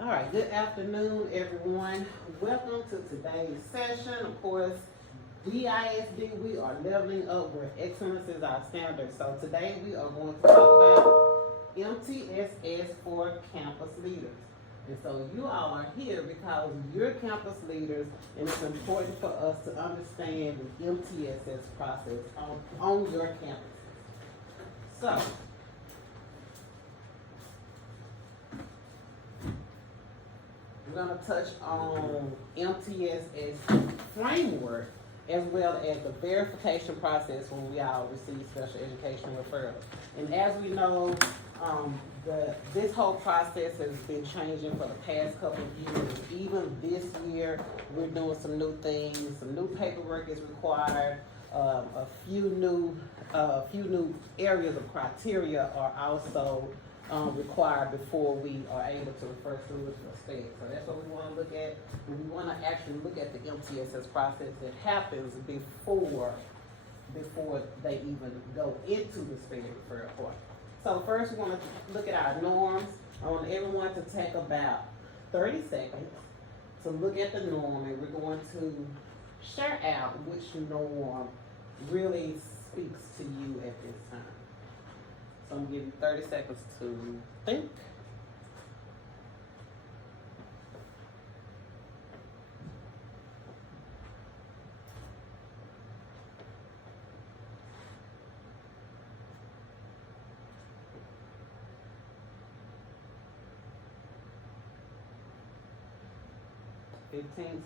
All right, good afternoon, everyone. Welcome to today's session. Of course, DISD, we are leveling up where excellence is our standard. So today we are going to talk about MTSS for campus leaders. And so you all are here because you're campus leaders, and it's important for us to understand the MTSS process on your campus. So, we're going to touch on MTSS framework as well as the verification process when we all receive special education referrals. And as we know, this whole process has been changing for the past couple of years. Even this year, we're doing some new things. Some new paperwork is required. A few new areas of criteria are also required before we are able to refer students to a state. So that's what we want to look at. We want to actually look at the MTSS process that happens before they even go into the state referral part. So first we want to look at our norms. I want everyone to take about 30 seconds to look at the norm, and we're going to share out which norm really speaks to you at this time. So I'm gonna give you 30 seconds to think.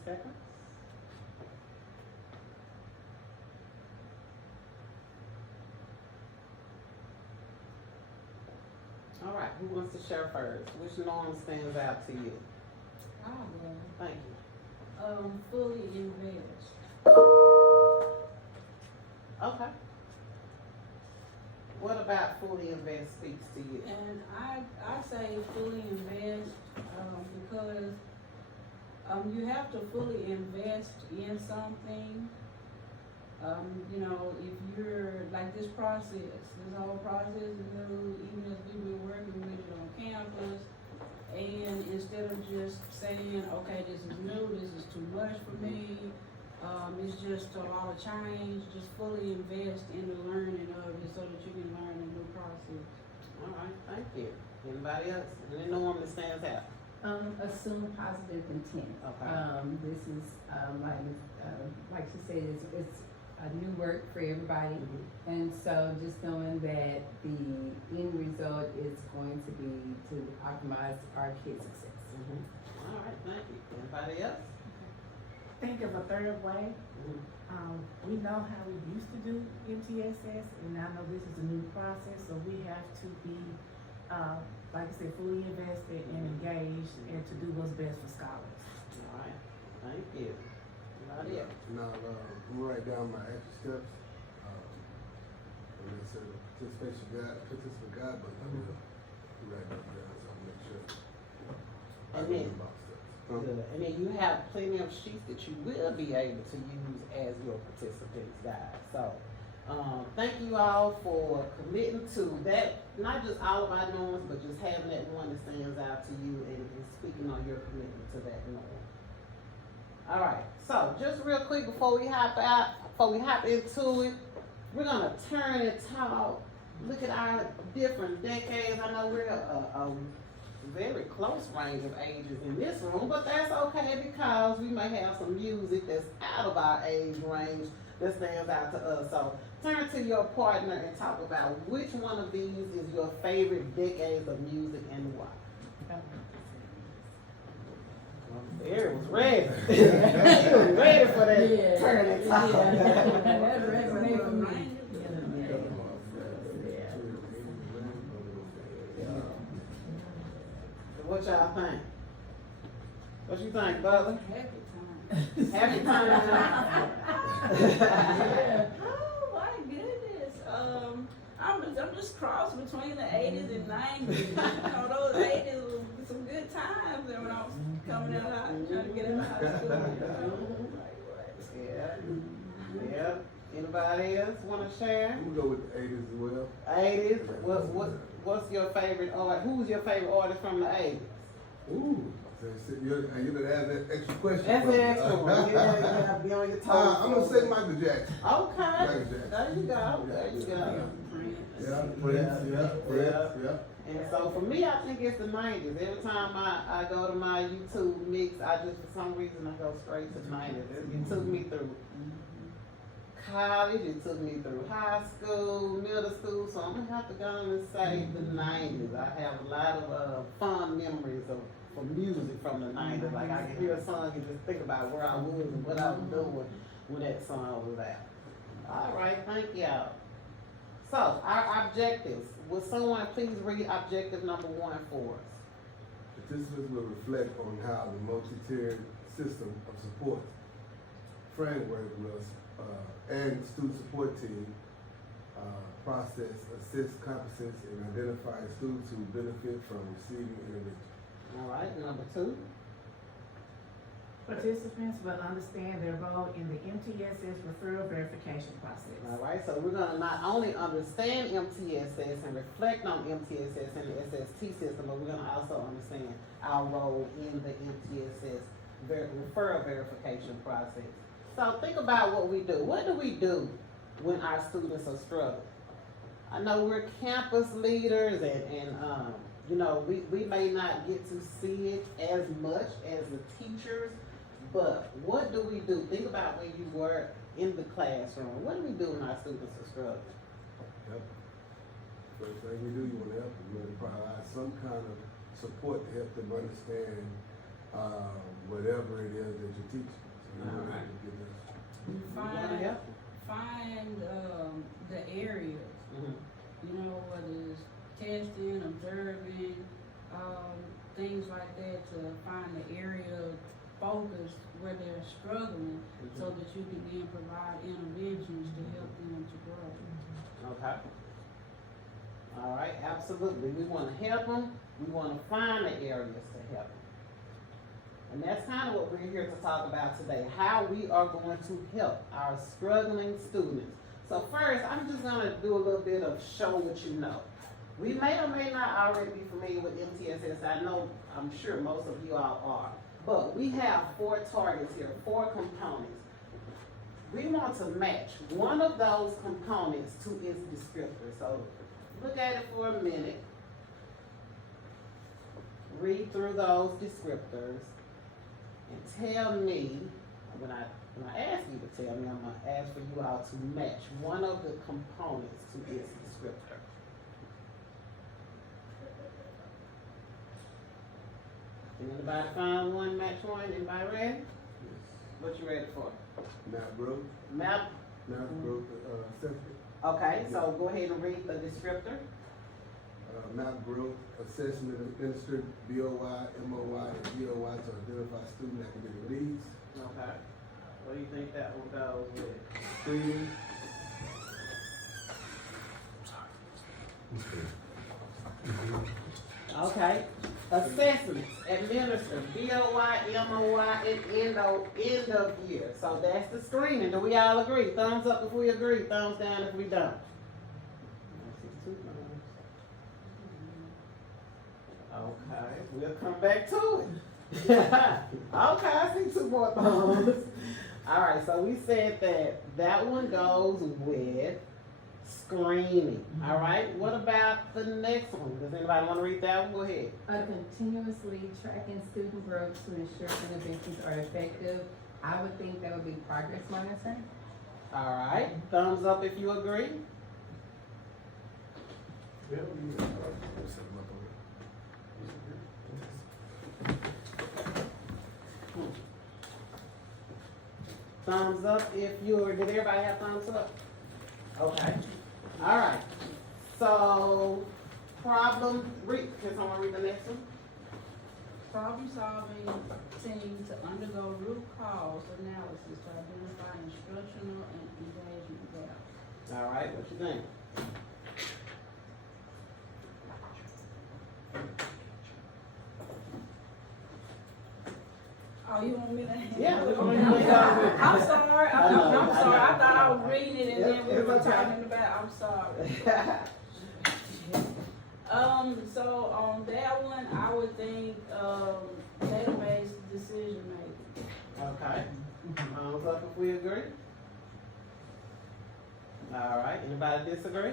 Seconds. All right, who wants to share first? Which norm stands out to you? I will. Thank you. Fully invest. Okay. What about fully invest speaks to you? And I say fully invest because you have to fully invest in something. If you're like this whole process is new, even as we've been working with it on campus, and instead of just saying, okay, this is new, this is too much for me, it's just a lot of change, just fully invest in the learning of it so that you can learn a new process. All right, thank you. Anybody else? Any norm that stands out? Assume positive intent. Okay. This is like she said, it's a new work for everybody, and so just knowing that the end result is going to be to optimize our kids' success. All right, thank you. Anybody else? Think of a third way. We know how we used to do MTSS, and I know this is a new process, so we have to be, like I said, fully invested and engaged, and to do what's best for scholars. All right, thank you. Anybody else? Now, I'm gonna write down my action steps. And it's a participant guidebook. I'm gonna write that down so I make sure I And then- know about steps. Good. And then you have plenty of sheets that you will be able to use as your participants guide. So, thank you all for committing to that, not just all of our norms, but just having that one that stands out to you and speaking on your commitment to that norm. All right, so just real quick before we hop into it, we're gonna turn and talk, look at our different decades. I know we're a very close range of ages in this room, but that's okay because we may have some music that's out of our age range that stands out to us. So turn to your partner and talk about which one of these is your favorite decades of music and why. Eric was ready. He was ready for that turn and talk. That resonates with me. What y'all think? What you think, brother? Happy time. Happy time. Oh my goodness. I'm just crossed between the 80s and 90s. Those 80s were some good times. And when I was coming out of high, trying to get out of high school. Yeah. Anybody else want to share? I'm gonna go with the 80s as well. 80s. What's your favorite artist? Who's your favorite artist from the 80s? Ooh, so you done add that extra question. That's for me. the extra one. You gotta be on your toes. I'm gonna say Michael Jackson. Okay, Michael Jackson. there you go, there you go. Yeah, Prince, yeah. And so for me, I think it's the 90s. Every time I go to my YouTube mix, I just, for some reason, I go straight to the 90s. It took me through college, it took me through high school, middle school, so I'm gonna have to go on and say the 90s. I have a lot of fond memories of music from the 90s. Like I can hear a song and just think about where I was and what I was doing when that song was out. All right, thank y'all. So, our objectives. Would someone please read objective number 1 for us? Participants will reflect on how the multi-tiered system of support framework will, and student support team process, assist competence, and identify students who benefit from receiving intervention. All right, number 2. Participants will understand their role in the MTSS referral verification process. All right, so we're gonna not only understand MTSS and reflect on MTSS and the SST system, but we're gonna also understand our role in the MTSS referral verification process. So think about what we do. What do we do when our students are struggling? I know we're campus leaders and you know, we may not get to see it as much as the teachers, but what do we do? Think about when you were in the classroom. What do we do when our students are struggling? Yep. First thing we do, you want to help them. You want to provide some kind of support to help them understand whatever it is that you're teaching. So you want to get them. You wanna help? Find the areas, Mhm. you know, whether it's testing, observing, things like that, to find the area of focus where they're struggling, so that you can then provide interventions to help them to grow. Okay. All right, absolutely. We want to help them. We want to find the areas to help them. And that's kind of what we're here to talk about today, how we are going to help our struggling students. So first, I'm just going to do a little bit of show what you know. We may or may not already be familiar with MTSS. I know, I'm sure most of you all are. But we have 4 targets here, 4 components. We want to match one of those components to its descriptor. So look at it for a minute. Read through those descriptors and tell me, when I ask you to tell me, I'm going to ask for you all to match one of the components to its descriptor. Anybody find one, match one? Anybody ready? Yes. What you ready for? Map growth, Map. assessment. Okay, so go ahead and read the descriptor. Map growth assessment administered BOY, MOY, and DOY to identify student academic needs. Okay. What do you think that one goes with? Screening. Okay. Assessments administered BOY, MOY, and end of year. So that's the screening. Do we all agree? Thumbs up if we agree. Thumbs down if we don't. I see 2 thumbs. Okay, we'll come back to it. Okay, I see 2 more thumbs. All right, so we said that one goes with screening. All right, what about the next one? Does anybody want to read that one? Go ahead. Continuously tracking student growth to ensure interventions are effective. I would think that would be progress monitoring. All right, thumbs up if you agree. Thumbs up if you're, did everybody have thumbs up? Okay, all right. So, can someone read the next one? Problem solving team to undergo root cause analysis to identify instructional and engagement gaps. All right, what you think? Oh, you want me to? Yeah, we want I'm you to go. I'm sorry, I know, I'm I sorry, know. I thought I was reading it and Yep, then we it's were okay. talking about, I'm sorry. So on that one, I would think think, database decision making. Okay. Thumbs up if we agree. All right, anybody disagree?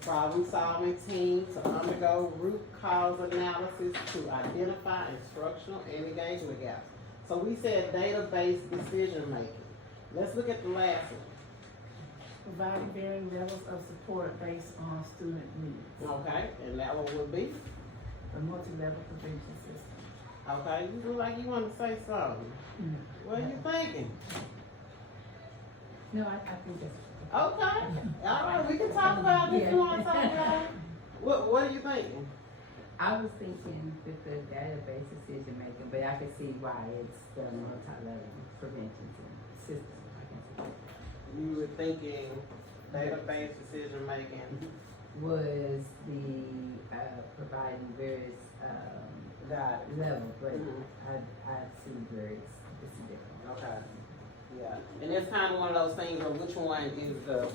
Problem solving team to undergo root cause analysis to identify instructional and engagement gaps. So we said database decision making. Let's look at the last one. Providing varying levels of support based on student needs. Okay, and that one would be, The multi-level prevention system. okay, you look like you want to say something. What are you thinking? No, I think that's. Okay, all right, we can talk about it if you want to talk about it. What are you thinking? I was thinking with the database decision making, but I could see why it's the multi-level prevention system. I can see. You were thinking database decision making. Was the, providing various, Got it. levels, but Mhm. I see where it's different. Okay. Yeah, and it's kind of one of those things of which one is the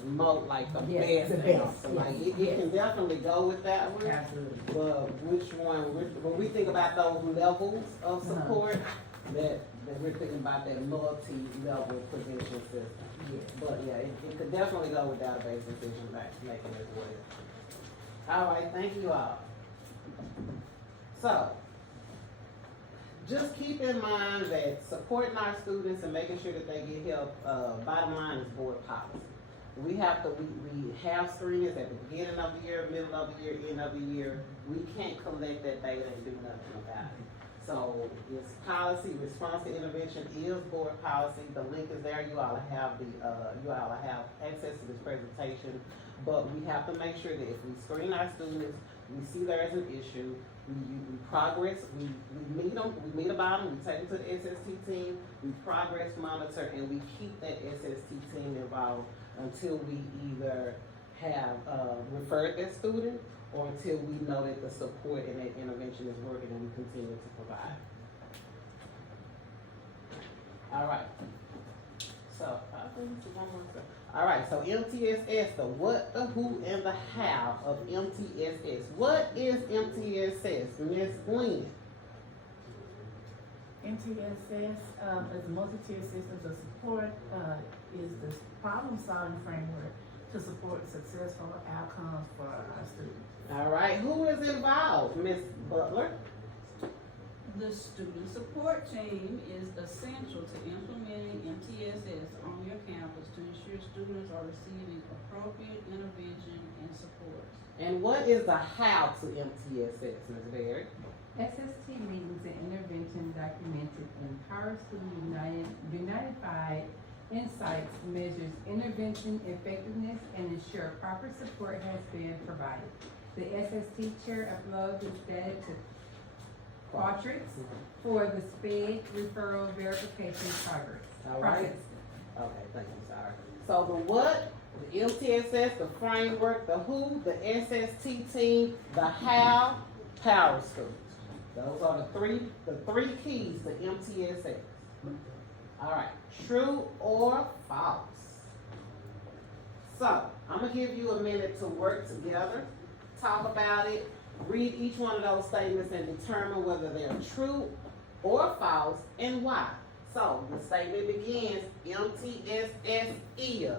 like the Yes, best the best, answer. Like yes, it yes. can definitely go with that one. Absolutely. But which one, when we think about those levels of support, that we're thinking about that multi-level prevention system. Yes. But yeah, it could definitely go with database decision making as well. All right, thank you all. So, just keep in mind that supporting our students and making sure that they get help, bottom line is board policy. We have have screenings at the beginning of the year, middle of the year, end of the year. We can't collect that data and do nothing about it. So it's policy, response to intervention is board policy. The link is there. You all have access to this presentation. But we have to make sure that if we screen our students, we see there is an issue, we progress, we meet about them, we take them to the SST team, we progress monitor, and we keep that SST team involved until we either have referred that student or until we know that the support and that intervention is working and we continue to provide. All right. So, I think this is one more thing. All right, so MTSS, the what, the who, and the how of MTSS. What is MTSS, Ms. Glenn? MTSS is a multi-tier systems of support, is the problem-solving framework to support successful outcomes for our students. All right, who is involved, Ms. Butler? The student support team is essential to implementing MTSS on your campus to ensure students are receiving appropriate intervention and support. And what is the how to MTSS, Ms. Berry? SST meetings and intervention documented in Power School Unified Insights measures intervention effectiveness and ensure proper support has been provided. The SST chair uploads its data to Qualtrics for the SPED referral verification progress. All right. process. Okay, thank you, sorry. So the what, the MTSS, the framework, the who, the SST team, the how, Power Schools. Those are the three keys to MTSS. All right, true or false? So, I'm gonna give you a minute to work together, talk about it, read each one of those statements and determine whether they're true or false and why. So, the statement begins, MTSS is,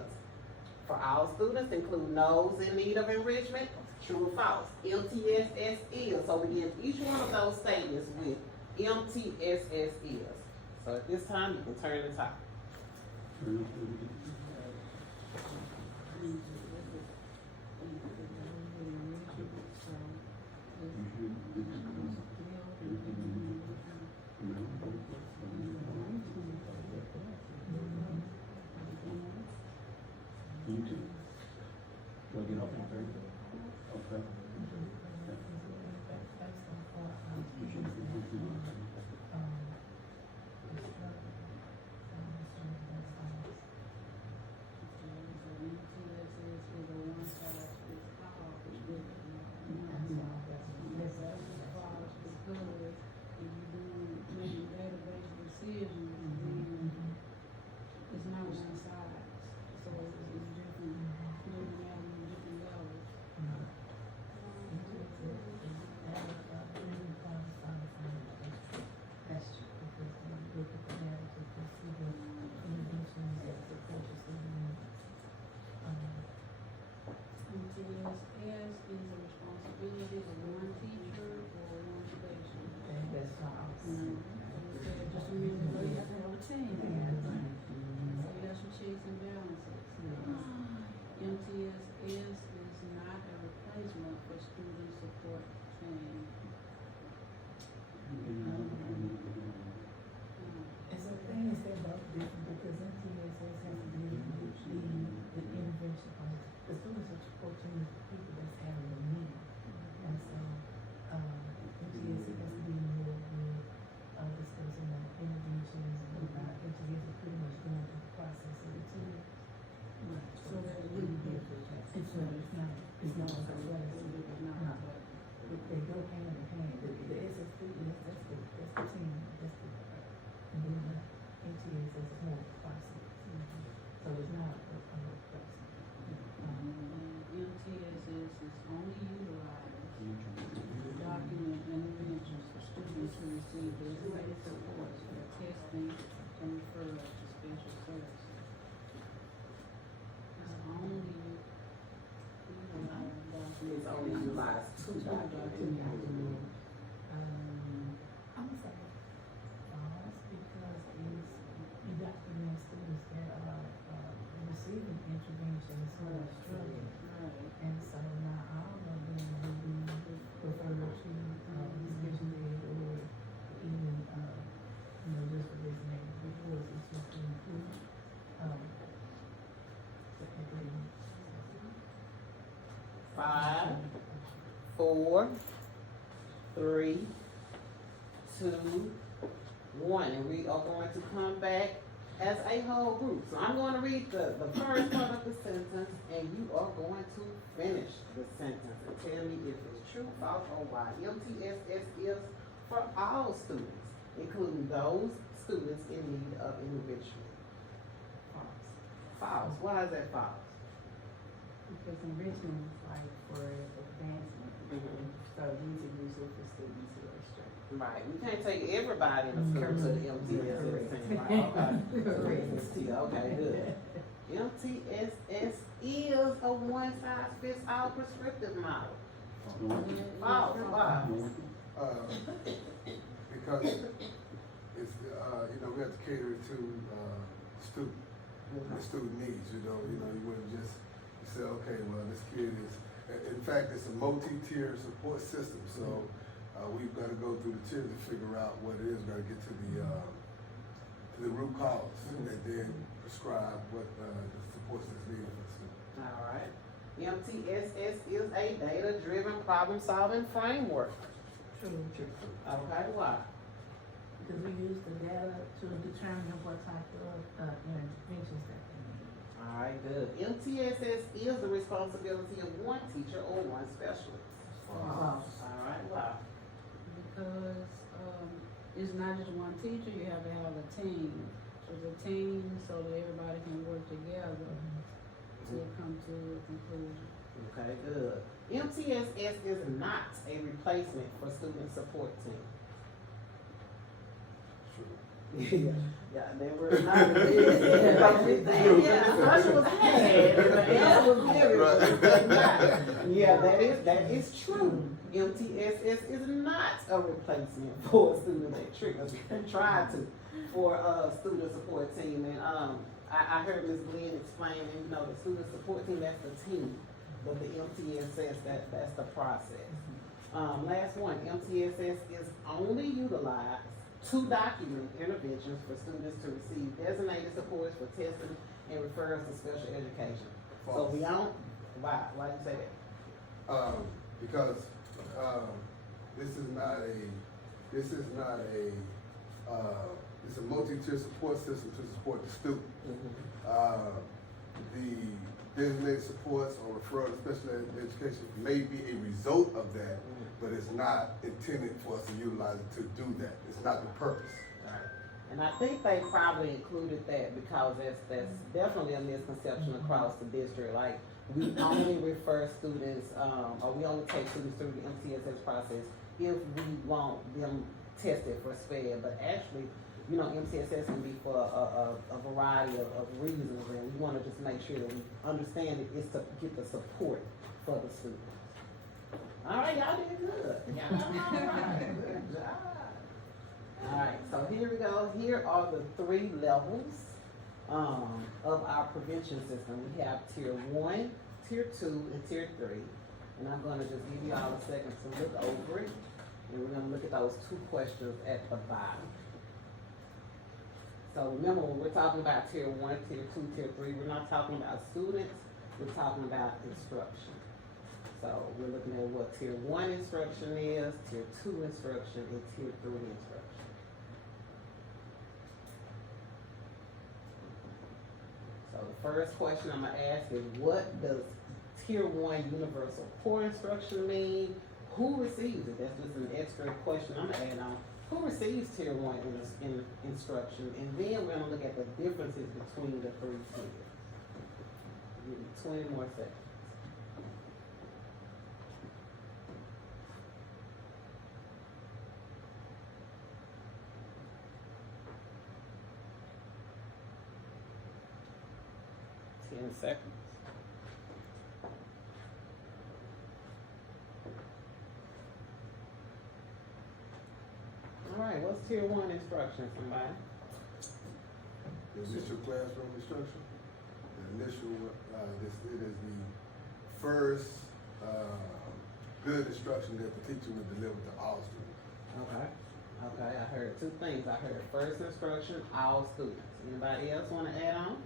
for all students, include those in need of enrichment, true or false. MTSS is, so we give each one of those statements with MTSS is. So at this time, you can turn the top. only utilize two documents. I'm gonna say false because you got the many students that are, receiving interventions who are struggling. And so not all of them will be referred to, special ed or even, just for this name, because it's just to improve, the academic. 5, 4, 3, 2, 1. And we are going to come back as a whole group. So I'm going to read the first part of the sentence, and you are going to finish the sentence and tell me if it's true, false, or why. MTSS is for all students, including those students in need of individual. False. False. Why is that false? Because enrichment is like for advancement. So these are usually for students who are struggling. Right, we can't take everybody in the school to the MTSS team, right? Okay. Still, okay, good. MTSS is a one-size-fits-all prescriptive model. False, why? Because it's, we have to cater to, student, the student needs, you wouldn't just say, okay, well, this kid is, in fact, it's a multi-tier support system, so, we've gotta go through the tiers to figure out what it is, gotta get to the root cause, and then prescribe what, the support that's needed for the student. All right. MTSS is a data-driven problem-solving framework. True. Okay, why? Because we use the data to determine what type of, interventions that they need. All right, good. MTSS is the responsibility of one teacher or one specialist. False. All right, why? Because, it's not just one teacher, you have to have a team. There's a team so that everybody can work together to come to a conclusion. Okay, good. MTSS is not a replacement for student support team. True. Yeah, they were not. Yeah, the question was had, and the answer was given, but it's not. Yeah, that is true. MTSS is not a replacement for a student that triggers. Tried to for a student support team, and I heard Ms. Glenn explain, and the student support team, that's the team, but the MTSS, that's the process. Last one, MTSS is only utilized to document interventions for students to receive designated supports for testing and referrals to special education. So False. we don't, why you say that? Because, it's a multi-tier support system to support the student. The designated supports or referral to special education may be a result of that, but it's not intended for us to utilize it to do that. It's not the purpose. Right. And I think they probably included that because that's definitely a misconception across the district. Like, we only refer students, or we only take students through the MTSS process if we want them tested for SPED, but actually, MTSS can be for a variety of reasons, and we want to just make sure that we understand it is to get the support for the students. All right, y'all did good. Y'all all right. Good job. All right, so here we go. Here are the 3 levels of our prevention system. We have tier 1, tier 2, and tier 3. And I'm going to just give you all a second to look over it. And we're going to look at those 2 questions at the bottom. So remember, when we're talking about tier 1, tier 2, tier 3, we're not talking about students, we're talking about instruction. So we're looking at what tier 1 instruction is, tier 2 instruction, and tier 3 instruction. So the first question I'm gonna ask is, what does tier 1 universal core instruction mean? Who receives it? That's just an extra question I'm gonna add on. Who receives tier 1 in instruction? And then we're gonna look at the differences between the 3 tiers. Give me 20 more seconds. Seconds. What's tier one instruction, somebody? The initial classroom instruction. The initial, it is the first, good instruction that the teacher will deliver to all students. Okay. Okay, I heard two things. I heard first instruction, all students. Anybody else wanna add on?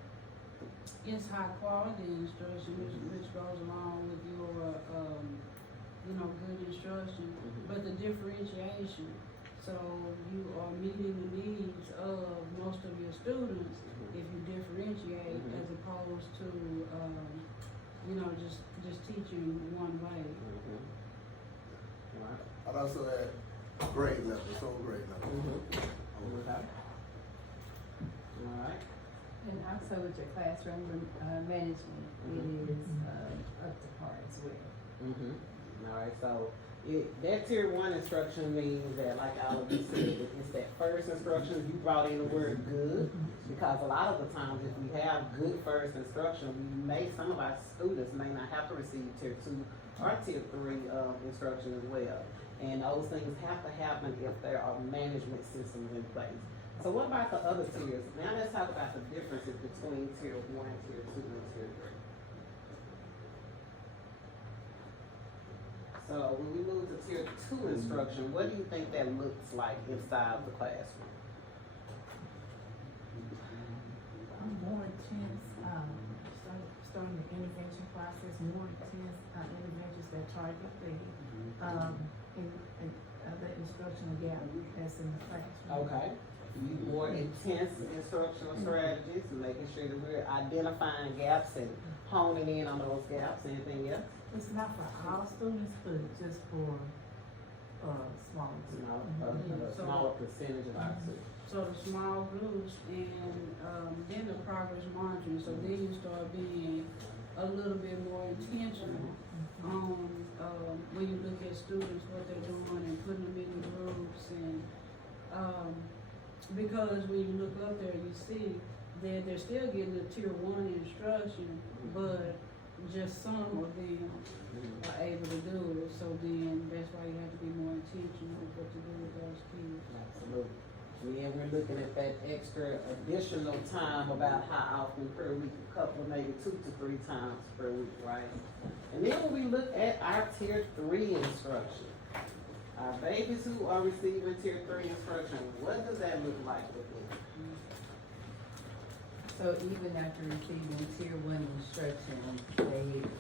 It's high quality instruction, which goes along with your, good instruction, but the differentiation. So you are meeting the needs of most of your students if you differentiate as opposed to, just teaching one way. Right. I'd also add grade level, its own grade level. Okay. All right. And also with your classroom management, it is up to par as well. All right, so that tier one instruction means that, like all of you said, it's that first instruction. You brought in the word good, because a lot of the times if we have good first instruction, some of our students may not have to receive tier two or tier three instruction as well. And those things have to happen if there are management systems in place. So what about the other tiers? Now let's talk about the differences between tier one, tier two, and tier three. So when we move to tier two instruction, what do you think that looks like inside the classroom? More intense, starting the intervention process, more intense, interventions that target the, the instructional gap that's in the classroom. Okay. More intense instructional strategies, making sure that we're identifying gaps and honing in on those gaps. Anything else? It's not for all students, but just for, small students. A smaller percentage of our students. So the small groups and then the progress monitoring, so then you start being a little bit more intentional on when you look at students, what they're doing and putting them in the groups and because when you look up there you see that they're still getting the tier one instruction, but just some of them are able to do it, so then that's why you have to be more intentional with what to do with those kids. Absolutely. And we're looking at that extra additional time about how often per week, a couple of maybe 2 to 3 times per week, right? And then when we look at our tier 3 instruction, our babies who are receiving tier 3 instruction, what does that look like with them? So even after receiving tier one instruction,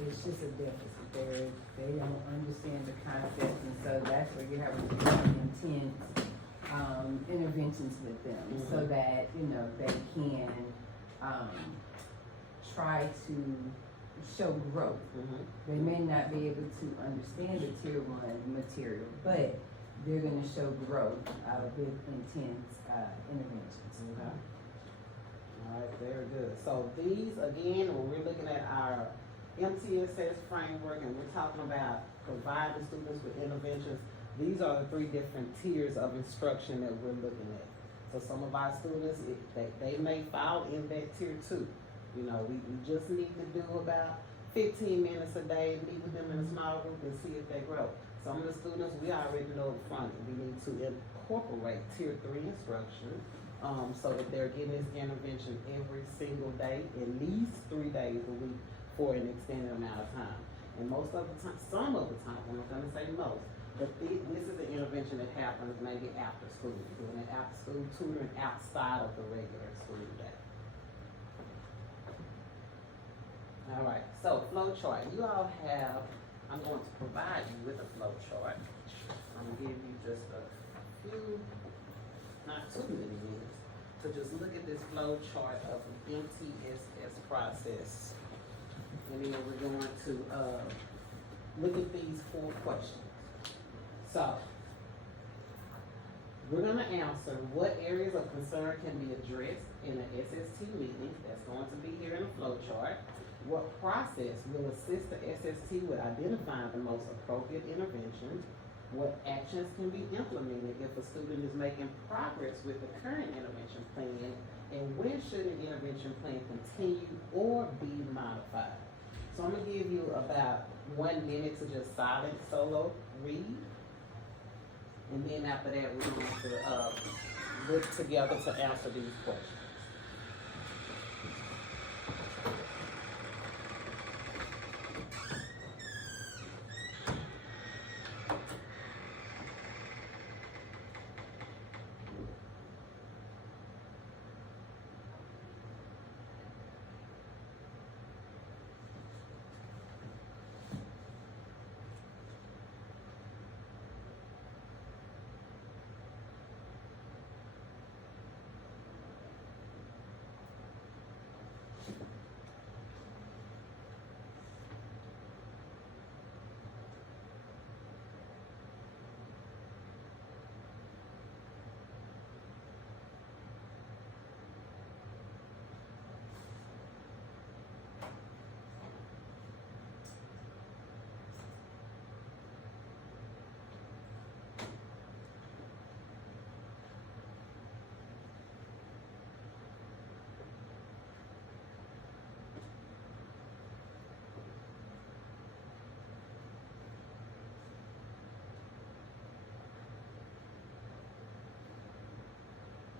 it's just a deficit there. They don't understand the concept, and so that's where you have really intense interventions with them, so that they can try to show growth. They may not be able to understand the tier one material, but they're going to show growth with intense interventions. Okay. All right, very good. So these, again, when we're looking at our MTSS framework and we're talking about providing students with interventions, these are the 3 different tiers of instruction that we're looking at. So some of our students, they may fall in that tier 2. We just need to do about 15 minutes a day, meet with them in a small group and see if they grow. Some of the students, we already know up front, we need to incorporate tier 3 instruction so that they're getting this intervention every single day, at least 3 days a week for an extended amount of time. And most of the time, some of the time, I'm not gonna say most, but this is an intervention that happens maybe after school, doing an after school tutoring outside of the regular school day. All right, so flow chart. You all have, I'm going to provide you with a flow chart. I'm gonna give you just a few, not too many minutes, to just look at this flow chart of the MTSS process. And then we're going to look at these 4 questions. So, we're going to answer what areas of concern can be addressed in an SST meeting. That's going to be here in the flow chart. What process will assist the SST with identifying the most appropriate intervention? What actions can be implemented if a student is making progress with the current intervention plan? And when should an intervention plan continue or be modified? So I'm going to give you about 1 minute to just silent solo read. And then after that, we're going to, look together to answer these questions.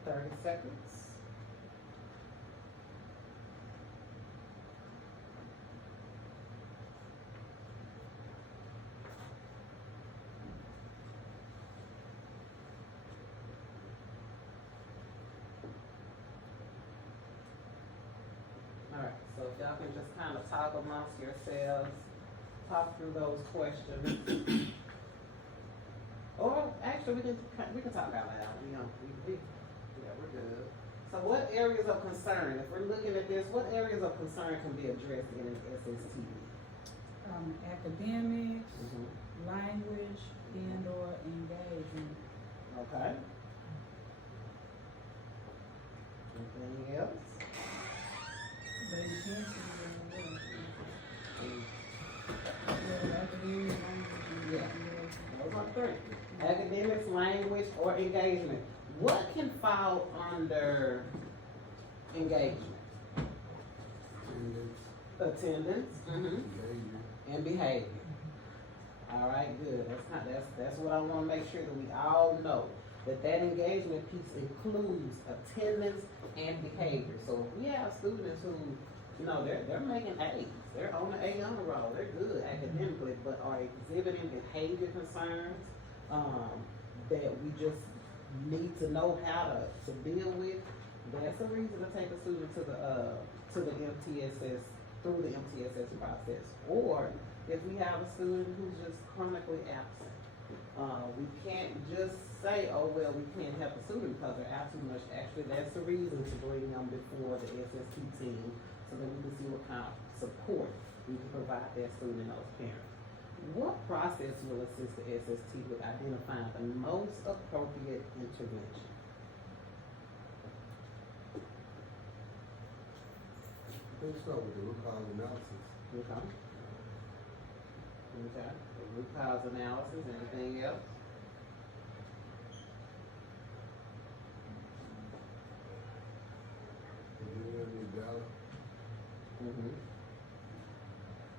Thirty seconds. Alright, so if y'all can just kind of talk amongst yourselves, talk through those questions. Or actually, we can talk out loud, you know, yeah, we're good. So what areas of concern, if we're looking at this, what areas of concern can be addressed in an SST? Academics, language, and/or engagement. Okay. Anything else? The intensity academic, language, Yeah. Those are three. Academics, language, or engagement. What can fall under engagement? Attendance. And behavior. All right, good. That's what I want to make sure that we all know, that engagement piece includes attendance and behavior. So if we have students who, you know, they're making A's, they're on the A honor roll, they're good academically, but are exhibiting behavior concerns that we just need to know how to deal with, that's a reason to take a student to the MTSS, through the MTSS process. Or if we have a student who's just chronically absent, we can't just say, oh, well, we can't help the student because they're out too much. Actually, that's the reason to bring them before the SST team so that we can see what kind of support we can provide that student and those parents. What process will assist the SST with identifying the most appropriate intervention? Let's start with the root cause analysis. Okay. Okay. The root cause analysis. Anything else?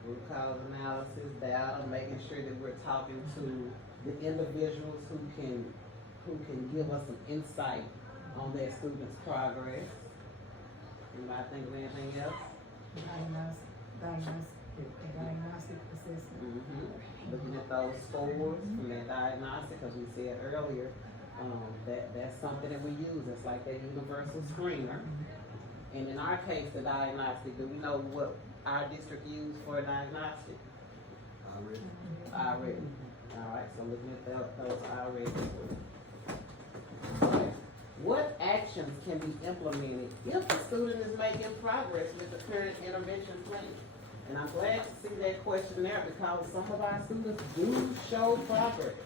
Root cause analysis, data, making sure that we're talking to the individuals who can give us some insight on their student's progress. Anybody think of anything else? Diagnostic assessment. Looking at those scores from that diagnostic, because we said earlier, that's something that we use. It's like that universal screener. And in our case, the diagnostic, do we know what our district used for a diagnostic? Already. All right, so looking at those already. All right. What actions can be implemented if the student is making progress with the current intervention plan? And I'm glad to see that question there because some of our students do show progress.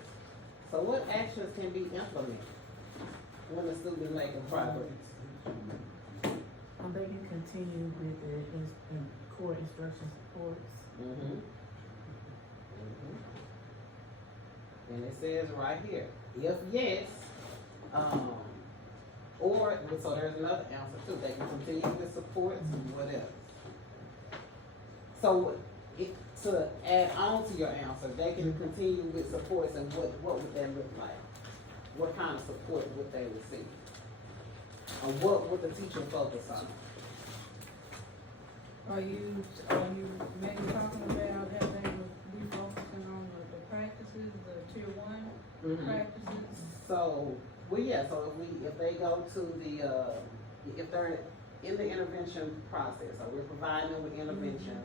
So what actions can be implemented when the student is making progress? They can continue with the core instruction supports. And it says right here, if yes, or, so there's another answer too, they can continue with supports and what else? So, to add on to your answer, they can continue with supports and what would that look like? what kind of support would they receive? Or what would the teacher focus on? Are you maybe talking about how they would be focusing on the practices, the tier one practices? So, well, yeah, so if they go to the, if they're in the intervention process, so we're providing them with intervention,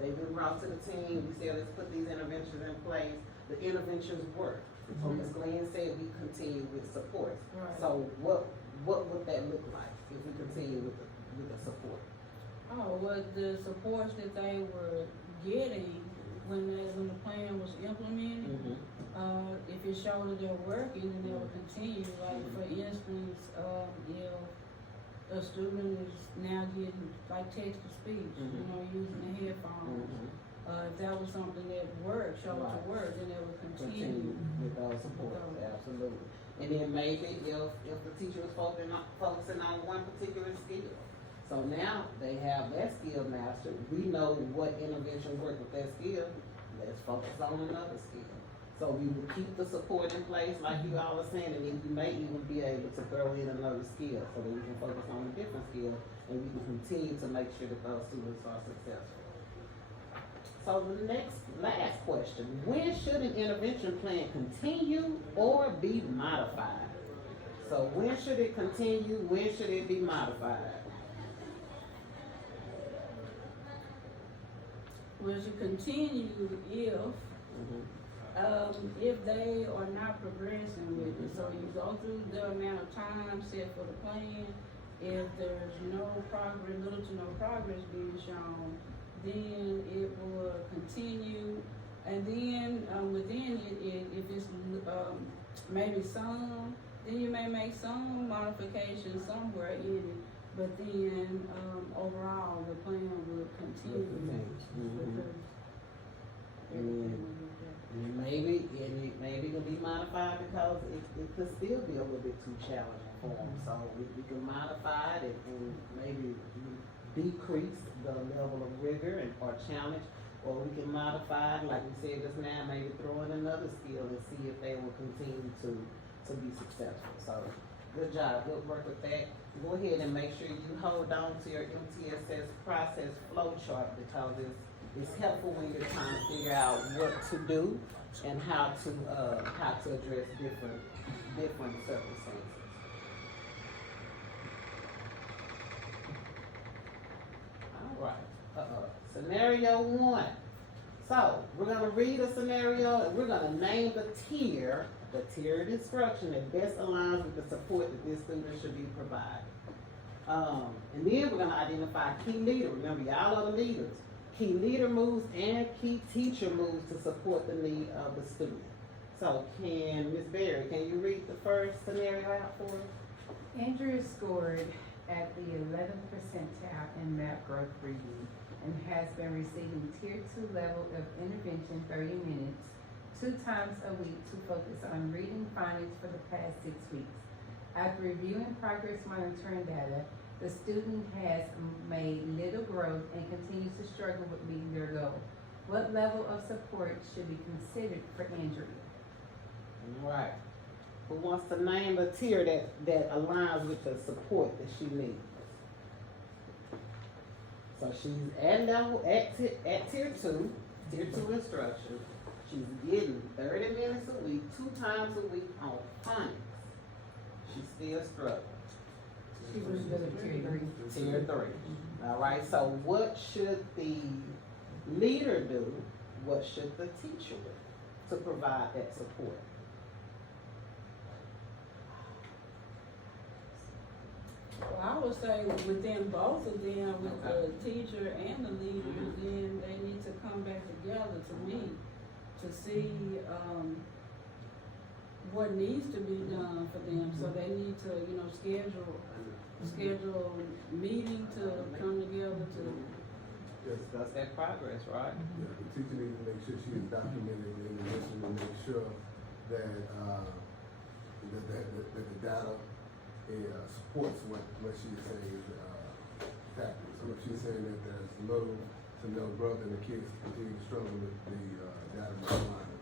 they've been brought to the team, we said, let's put these interventions in place, the interventions work. So Ms. Glenn said we continue with supports. Right. So what would that look like if we continue with the support? Oh, well, the supports that they were getting when the plan was implemented, if it showed that they're working, then they would continue. Like, for instance, if a student is now getting like text to speech, you know, using the headphones. If that was something that worked, showed to work, then they would continue. With those supports, absolutely. And then maybe if the teacher was focusing on one particular skill. So now they have that skill mastered, we know what intervention worked with that skill, let's focus on another skill. So we will keep the support in place, like you all are saying, and then we may even be able to throw in another skill, so that we can focus on a different skill, and we can continue to make sure that those students are successful. So the last question, when should an intervention plan continue or be modified? So when should it continue, when should it be modified? Well, to continue if they are not progressing with it. So you go through the amount of time set for the plan. If there's no progress, little to no progress being shown, then it will continue. And then within it, if it's maybe some, then you may make some modifications somewhere in it. But then overall, the plan will continue. And maybe it can be modified because it could still be a little bit too challenging for them. So we can modify it and maybe decrease the level of rigor or challenge, or we can modify it, like we said just now, maybe throw in another skill and see if they will continue to be successful. So good job, good work with that. Go ahead and make sure you hold on to your MTSS process flow chart, because it's helpful when you're trying to figure out what to do and how to address different circumstances. All right. Scenario 1. So we're gonna read a scenario and we're gonna name the tiered instruction that best aligns with the support that this student should be provided. And then we're gonna identify key leader. Remember, y'all are the leaders. Key leader moves and key teacher moves to support the need of the student. So Ms. Berry, can you read the first scenario out for us? Andrew scored at the 11th percentile in math growth review and has been receiving tier 2 level of intervention 30 minutes 2 times a week to focus on reading findings for the past 6 weeks. After reviewing progress monitoring data, the student has made little growth and continues to struggle with meeting their goal. What level of support should be considered for Andrea? Right. Who wants to name the tier that aligns with the support that she needs? So she's at tier 2 instruction. She's getting 30 minutes a week, 2 times a week on phonics. She's still struggling. She was Tier 3. All right, so what should the leader do? What should the teacher do to provide that support? Well, I would say within both of them, with the teacher and the leader, then they need to come back together to meet to see what needs to be done for them. So they need to, schedule a meeting to come together to Discuss that progress, right? Yeah, the teacher needs to make sure she is documenting the intervention and make sure that, that the data supports what she is saying is happening. So if she's saying that there's little to no growth and the kids continue to struggle with the data line.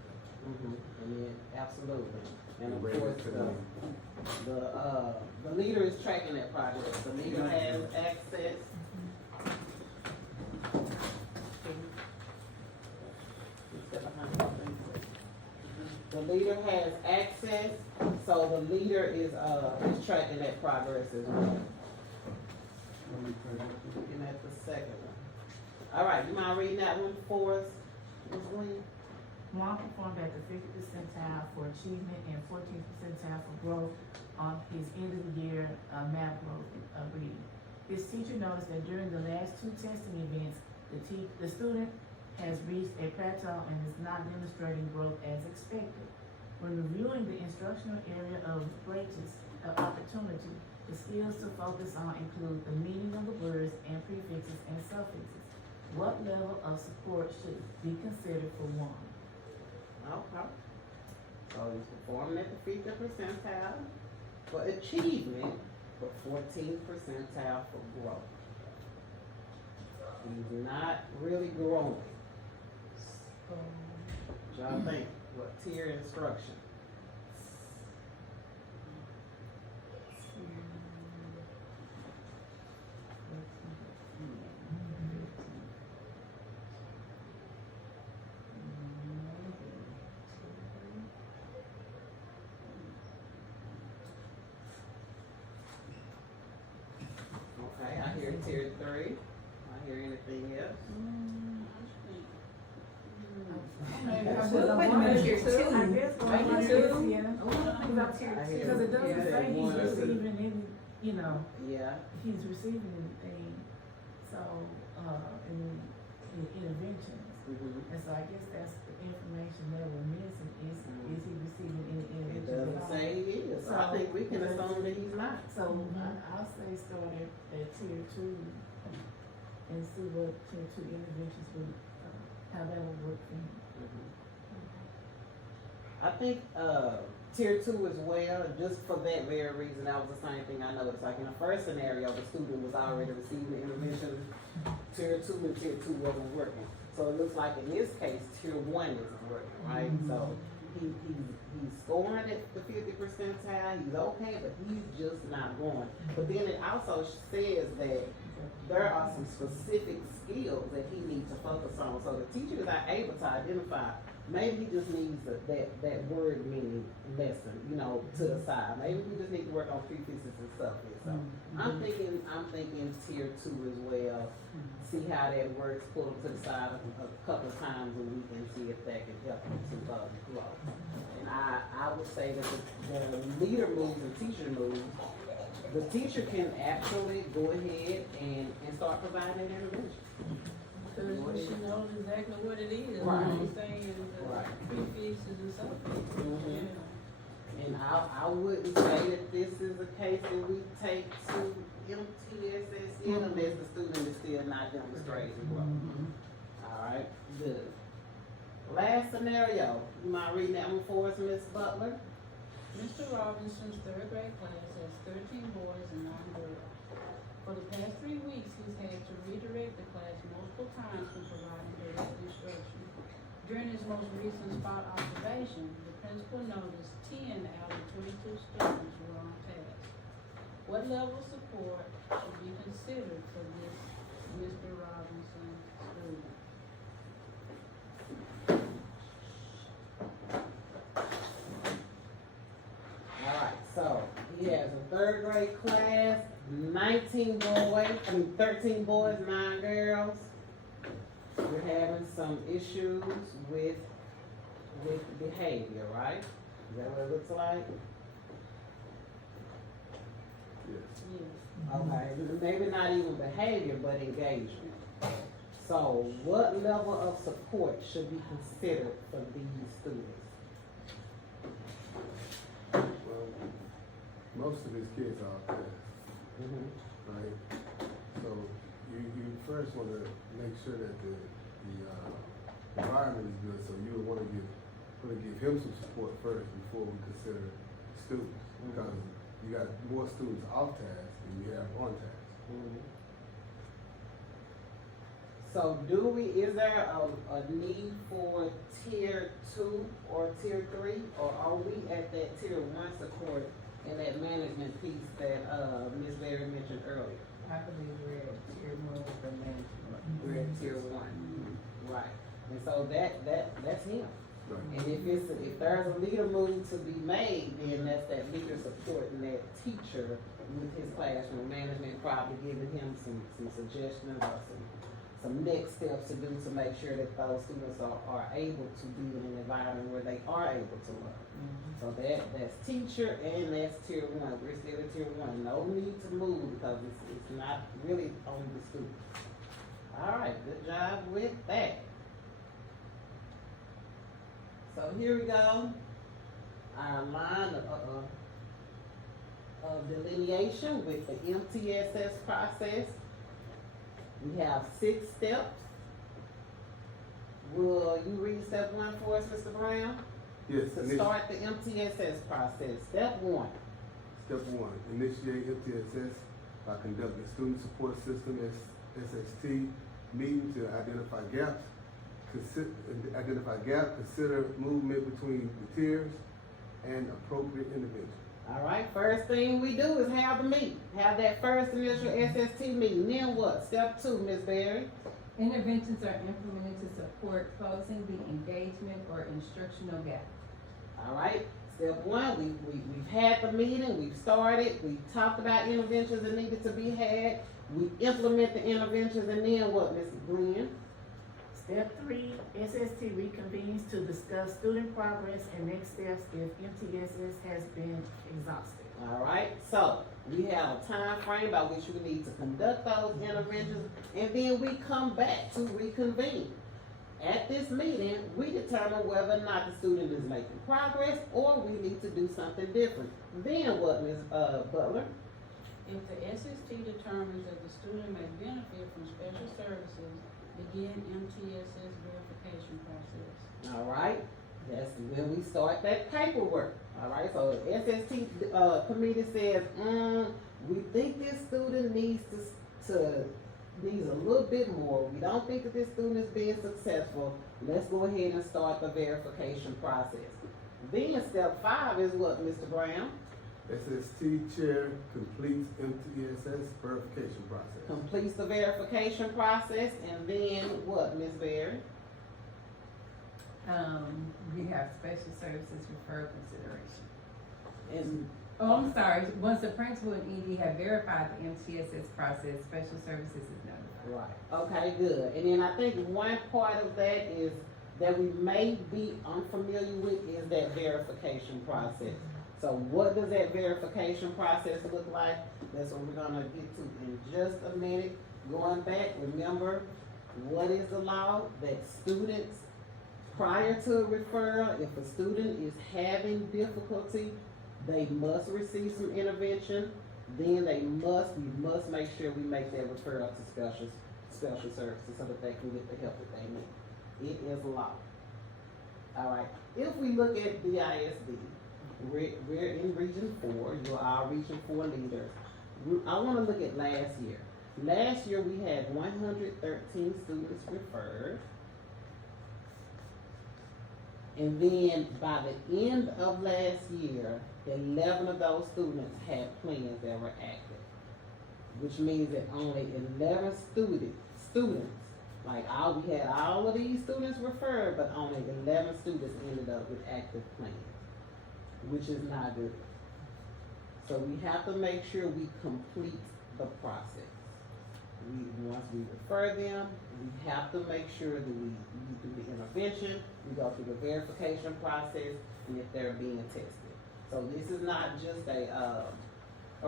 And then Absolutely. And of Raise course, to the leader is tracking that progress. The leader has access. The leader has access, so the leader is tracking that progress as well. Looking at the second one. All right, you mind reading that one for us, Ms. Glenn? Juan performed at the 50th percentile for achievement and 14th percentile for growth on his end of the year math growth reading. His teacher noticed that during the last two testing events, the student has reached a plateau and is not demonstrating growth as expected. When reviewing the instructional area of breaches of opportunity, the skills to focus on include the meaning of the words and prefixes and suffixes. What level of support should be considered for one? Okay. So he's performing at the 50th percentile for achievement, but 14th percentile for growth. He's not really growing. What y'all think? What tier instruction? Okay, I hear tier 3. I hear anything else? Wait a minute, tier 2. I guess going on tier 2. Yeah. I hear Because it doesn't yeah, say he's one. receiving any, you know, Yeah. he's receiving anything, so, in interventions. Mhm. And so I guess that's the information that we're missing, is he receiving any It interventions at doesn't all? say he is, so I think we can assume that he's not. So I'll say start at tier 2 and see what tier 2 interventions would, how that would work for him. I think tier 2 as well, just for that very reason. That was the same thing I noticed. Like in the first scenario, the student was already receiving the intervention. Tier 2 and tier 2 wasn't working. So it looks like in this case, tier 1 isn't working, right? So he's scoring at the 50th percentile. He's okay, but he's just not going. But then it also says that there are some specific skills that he needs to focus on. So the teacher is not able to identify. Maybe he just needs that word meaning lesson, you know, to the side. Maybe we just need to work on prefixes and stuff. So I'm thinking tier 2 as well. See how that works. Pull them to the side a couple of times a week and see if that can help him to grow. And I would say that the leader moves and teacher moves. The teacher can actually go ahead and start providing that intervention. Because she knows exactly what it is. Right. You know what I'm saying? The Right. prefixes and suffixes. Mhm. Yeah. And I wouldn't say that this is a case that we take to MTSS in unless the student is still not demonstrating growth. Alright, good. Last scenario, you mind reading that one for us, Ms. Butler? Mr. Robinson's third grade class has 13 boys and 9 girls. For the past 3 weeks, he's had to redirect the class multiple times when providing direct instruction. During his most recent spot observation, the principal noticed 10 out of 22 students were on task. What level of support should be considered for this Mr. Robinson student? Alright, so he has a third grade class, 13 boys, 9 girls. We're having some issues with behavior, right? Is that what it looks like? Yes. Yes. Okay, maybe not even behavior, but engagement. So what level of support should be considered for these students? Well, most of his kids are off task, right? So you first want to make sure that the environment is good. So you would want to give him some support first before we consider students, because you got more students off task than you have on task. So is there a need for tier 2 or tier 3, or are we at that tier 1 support and that management piece that, Ms. Berry mentioned earlier? I believe we're at tier 1 with the management. We're at tier 1, right, and so that's him. Right. And if there's a leader move to be made, then that's that leader supporting that teacher with his classroom management, probably giving him some suggestions or some next steps to do to make sure that those students are able to be in an environment where they are able to learn. So that's teacher and that's tier 1. We're still at tier 1. No need to move because it's not really on the student. All right, good job with that. So here we go. Our line of delineation with the MTSS process. We have 6 steps. Will you read step 1 for us, Mr. Brown? Yes, To start the MTSS process. Step 1. Step 1, initiate MTSS by conducting student support system SST meeting to identify gaps. Consider movement between the tiers and appropriate intervention. All right, first thing we do is have the meeting. Have that first initial SST meeting. Then what? Step 2, Ms. Berry. Interventions are implemented to support closing the engagement or instructional gap. All right, step 1, we've had the meeting, we've started, we've talked about interventions that needed to be had. We implement the interventions, and then what, Ms. Glenn? Step 3, SST reconvenes to discuss student progress and next steps if MTSS has been exhausted. All right, so we have a time frame by which we need to conduct those interventions, and then we come back to reconvene. At this meeting, we determine whether or not the student is making progress or we need to do something different. Then what, Ms. Butler? If the SST determines that the student may benefit from special services, begin MTSS verification process. All right, that's when we start that paperwork. All right, so the SST committee says, we think this student needs needs a little bit more. We don't think that this student is being successful. Let's go ahead and start the verification process. Then step 5 is what, Mr. Brown? SST chair completes MTSS verification process. Completes the verification process, and then what, Ms. Berry? We have special services referral consideration. And I'm sorry, once the principal and ED have verified the MTSS process, special services is notified. right, okay, good. And then I think one part of that is that we may be unfamiliar with is that verification process. So what does that verification process look like? That's what we're gonna get to in just a minute. Going back, remember, what is the law? That students, prior to referral, if a student is having difficulty, they must receive some intervention. Then we must make sure we make that referral to special services so that they can get the help that they need. It is law. All right, if we look at DISD, we're in Region 4, you are Region 4 leaders. I wanna look at last year. Last year we had 113 students referred. And then by the end of last year, 11 of those students had plans that were active. Which means that only 11 students, like we had all of these students referred, but only 11 students ended up with active plans, which is not good. So we have to make sure we complete the process. Once we refer them, we have to make sure that we do the intervention, we go through the verification process, and if they're being tested. So this is not just a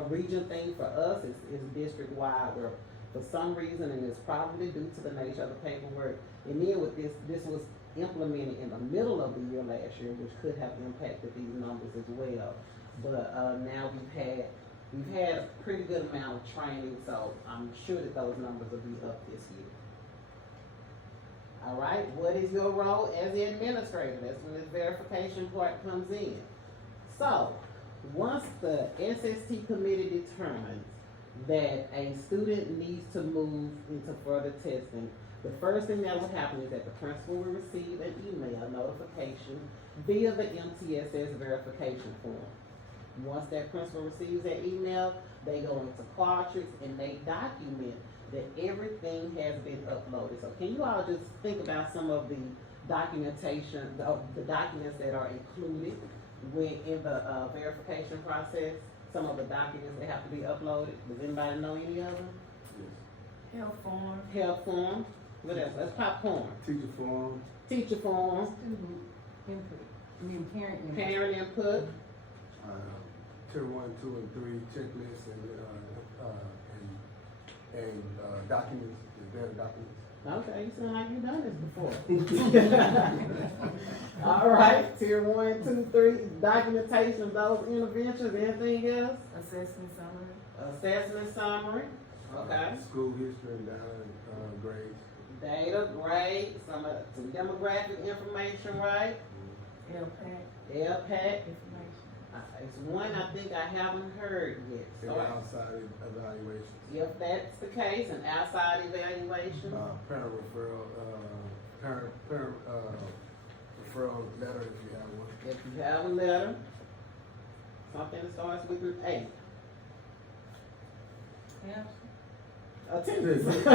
region thing for us, it's district-wide, where for some reason, and it's probably due to the nature of the paperwork, and then with this was implemented in the middle of the year last year, which could have impacted these numbers as well. But now we've had a pretty good amount of training, so I'm sure that those numbers will be up this year. All right, what is your role as the administrator? That's when this verification part comes in. So, once the SST committee determines that a student needs to move into further testing, The first thing that will happen is that the principal will receive an email notification via the MTSS verification form. Once that principal receives that email, they go into Qualtrics and they document that everything has been uploaded. So can you all just think about some of the documentation, the documents that are included in the verification process? Some of the documents that have to be uploaded. Does anybody know any of them? Health form. Health form. What else? That's popcorn. Teacher forum, Teacher form. Student input, parent input. Parent input. tier 1, 2, and 3 checklists and documents, better documents. Okay, you sound like you've done this before. All right, tier 1, 2, 3, documentation of those interventions. Anything else? Assessment summary. Assessment summary. Okay. School history and data, grades. Data, grade, some demographic information, right? LPAC LPAC. information. It's one I think I haven't heard yet. And So outside evaluations. if that's the case, an outside evaluation, Parent referral, parent referral letter if you have one. if you have a letter, something that starts with an A. Yeah. Attendance.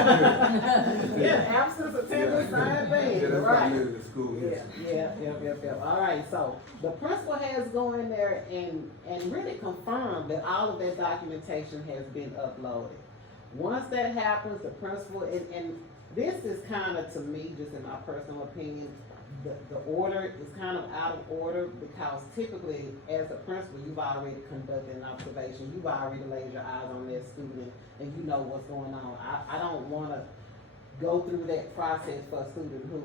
Yeah, absence, attendance, same thing, Yeah, that's right? not the school Yeah, history. yeah. All right, so the principal has to go in there and really confirm that all of that documentation has been uploaded. Once that happens, the principal, and this is kind of, to me, just in my personal opinion, the order is kind of out of order because typically, as a principal, you've already conducted an observation, you've already laid your eyes on that student, and you know what's going on. I don't want to go through that process for a student who,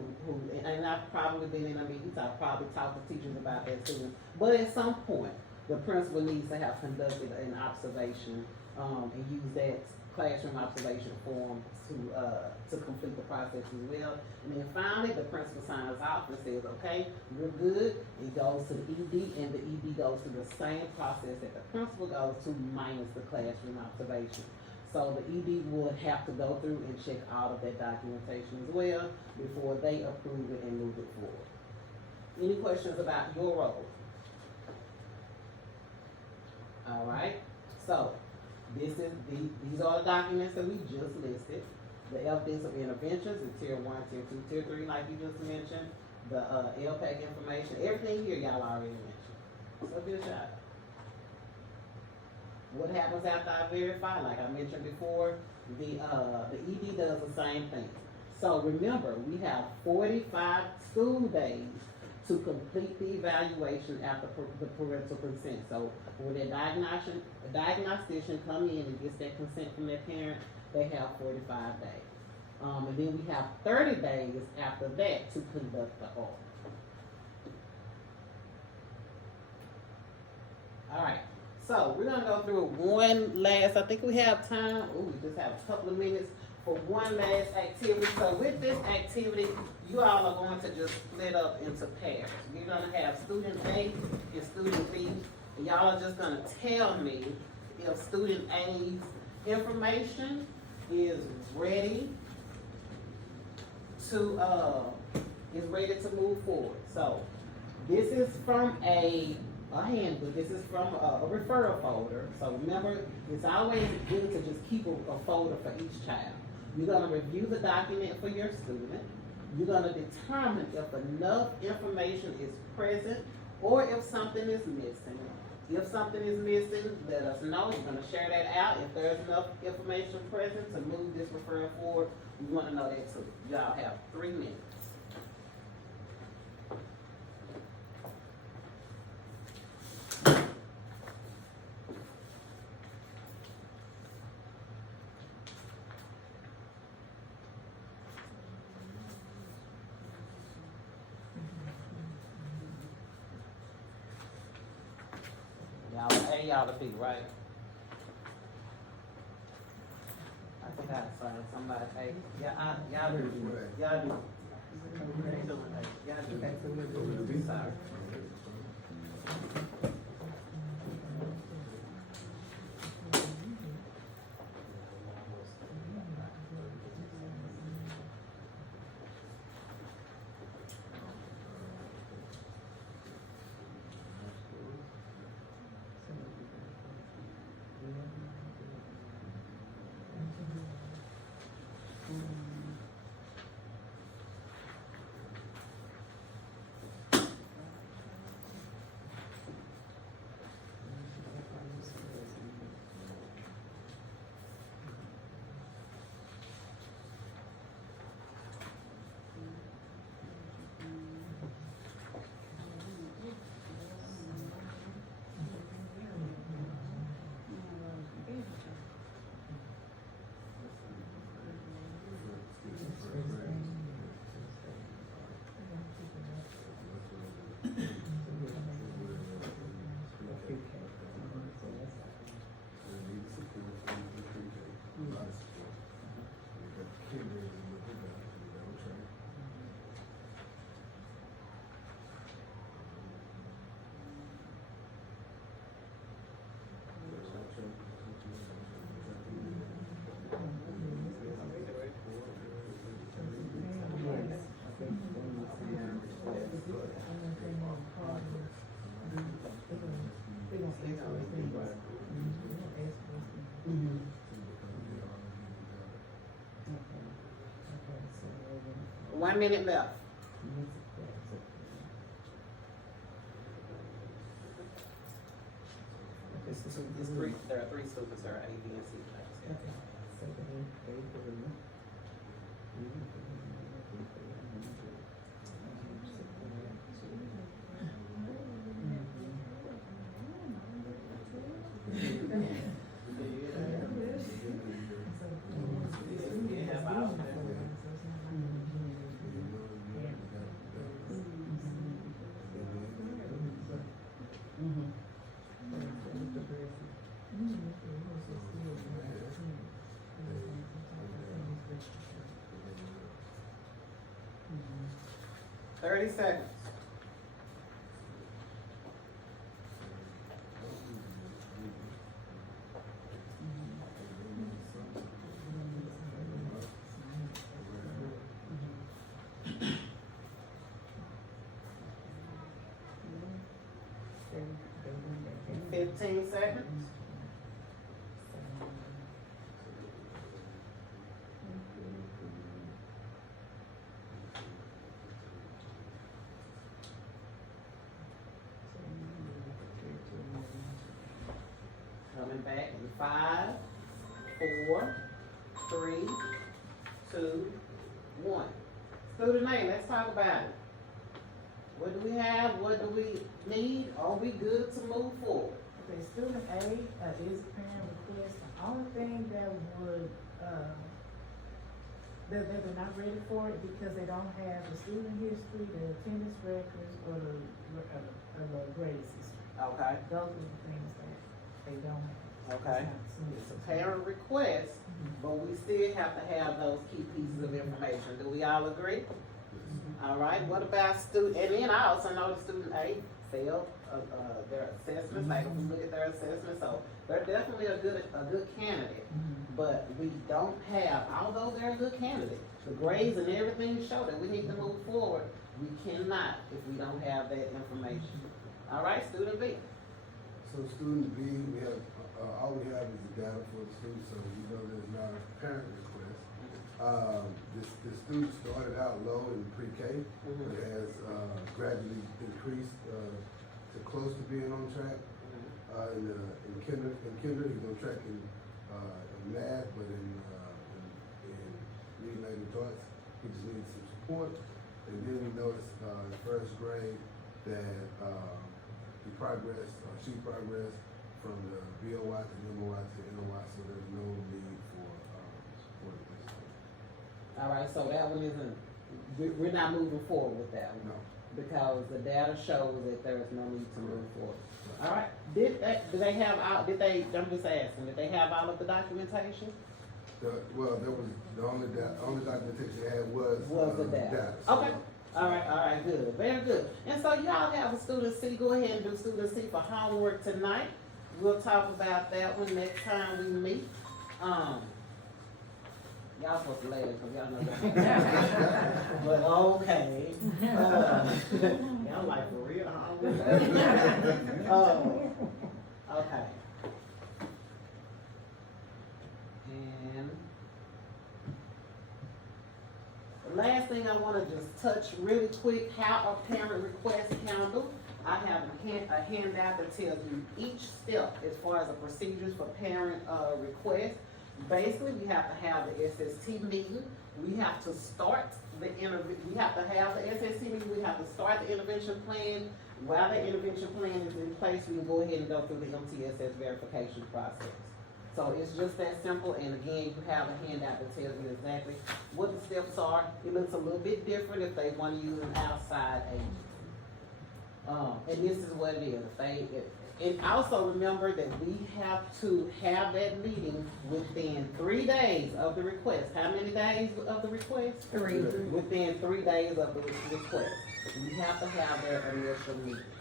and I've probably been in a meeting, I've probably talked to teachers about that student, but at some point, the principal needs to have conducted an observation, and use that classroom observation form to complete the process as well. And then finally, the principal signs off and says, okay, you're good. It goes to the ED, and the ED goes through the same process that the principal goes to minus the classroom observation. So the ED would have to go through and check all of that documentation as well before they approve it and move it forward. Any questions about your role? All right, so these are the documents that we just listed. The evidence of interventions in tier 1, tier 2, tier 3, like you just mentioned. The LPAC information, everything here y'all already mentioned. So good job. What happens after I verify? Like I mentioned before, the ED does the same thing. So remember, we have 45 school days to complete the evaluation after the parental consent. So when the diagnostician come in and gets that consent from their parent, they have 45 days. And then we have 30 days after that to conduct the audit. All right, so we're gonna go through one last, I think we have time, we just have a couple of minutes for one last activity. So with this activity, you all are going to just split up into pairs. You're gonna have student A and student B, and y'all are just gonna tell me if student A's information is ready to move forward. So this is from a handbook. This is from a referral folder. So remember, it's always good to just keep a folder for each child. You're gonna review the document for your student. You're gonna determine if enough information is present or if something is missing. If something is missing, let us know. We're gonna share that out. If there's enough information present to move this referral forward, we wanna know that too. Y'all have 3 minutes. Y'all to be right. I think I saw somebody. Hey, y'all do. Y'all do. Y'all do. Okay, so we'll do. Sorry. 1 minute left. There are three students that are A, B, and C classes. Mm-hmm. 30 seconds. Mm-hmm. 15 seconds. Coming back in 5, 4, 3, 2, 1. Student A, let's talk about it. What do we have? What do we need? Are we good to move forward? Okay, student A, is a parent request. The only thing that would, that they're not ready for it because they don't have the student history, the attendance records, or the grade system. Okay. Those are the things that they don't have. Okay. It's a parent request, but we still have to have those key pieces of information. Do we all agree? All right, what about student, and then I also know the student A failed, their assessments, like if we look at their assessments, so they're definitely a good candidate. But we don't have, although they're a good candidate, the grades and everything show that we need to move forward. We cannot if we don't have that information. All right, student B. So student B, we have, all we have is the data for the student, so we know there's not a parent request. The student started out low in pre-K, but has gradually increased to close to being on track. In kinder, he's on track in math, but in reading language arts, he just needs some support. And then we noticed in first grade that he progressed, or she progressed from the BOY to MOY to NOY, so there's no need for support at this point. All right, so that one isn't, we're not moving forward with that one. No. Because the data shows that there is no need to move forward. All right, did they have all, I'm just asking, did they have all of the documentation? Well, there was, the only documentation they had was the data. So, Okay, all right, good, very good. And so y'all have a student C, go ahead and do student C for homework tonight. We'll talk about that one next time we meet. Y'all supposed to later, because y'all know that. But okay. Y'all like for real, huh? Okay. And the last thing I want to just touch really quick, how a parent request handled. I have a handout that tells you each step as far as the procedures for parent request. Basically, we have to have the SST meeting. We have to start the we have to have the SST meeting. We have to start the intervention plan. While the intervention plan is in place, we can go ahead and go through the MTSS verification process. So it's just that simple. And again, you have a handout that tells you exactly what the steps are. It looks a little bit different if they want to use an outside agent. And this is what it is. And also remember that we have to have that meeting within 3 days of the request. How many days of the request? 3. Within 3 days of the request. We have to have that initial meeting.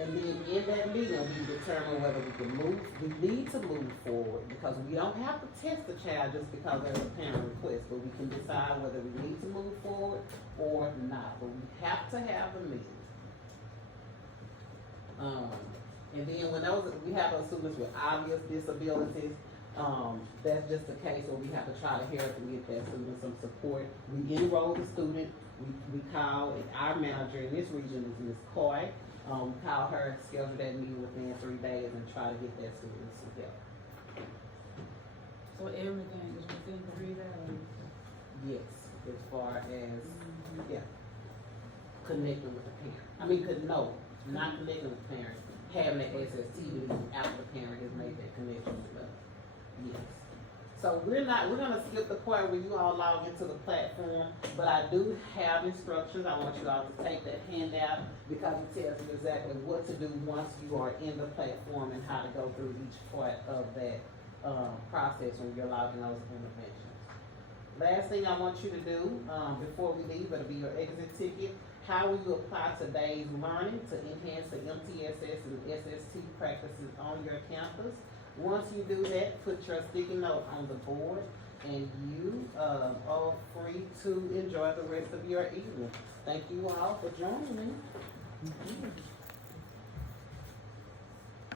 And then in that meeting, we determine whether we need to move forward, because we don't have to test the child just because there's a parent request, but we can decide whether we need to move forward or not. But we have to have a meeting. And then when we have those students with obvious disabilities, That's just a case where we have to try to help and get that student some support. We enroll the student, we call, our manager in this region is Ms. Coy. Call her, schedule that meeting within 3 days and try to get that student some help. So everything is within 3 days. Yes, as far as, yeah, connecting with the parent. Not connecting with the parent, having that SST meeting after the parent has made that connection with us. Yes. So we're gonna skip the part where you all log into the platform, but I do have instructions. I want you all to take that handout because it tells you exactly what to do once you are in the platform and how to go through each part of that process when you're logging those interventions. Last thing I want you to do before we leave, it'll be your exit ticket. How will you apply today's learning to enhance the MTSS and SST practices on your campus? Once you do that, put your sticky note on the board and you are free to enjoy the rest of your evening. Thank you all for joining me.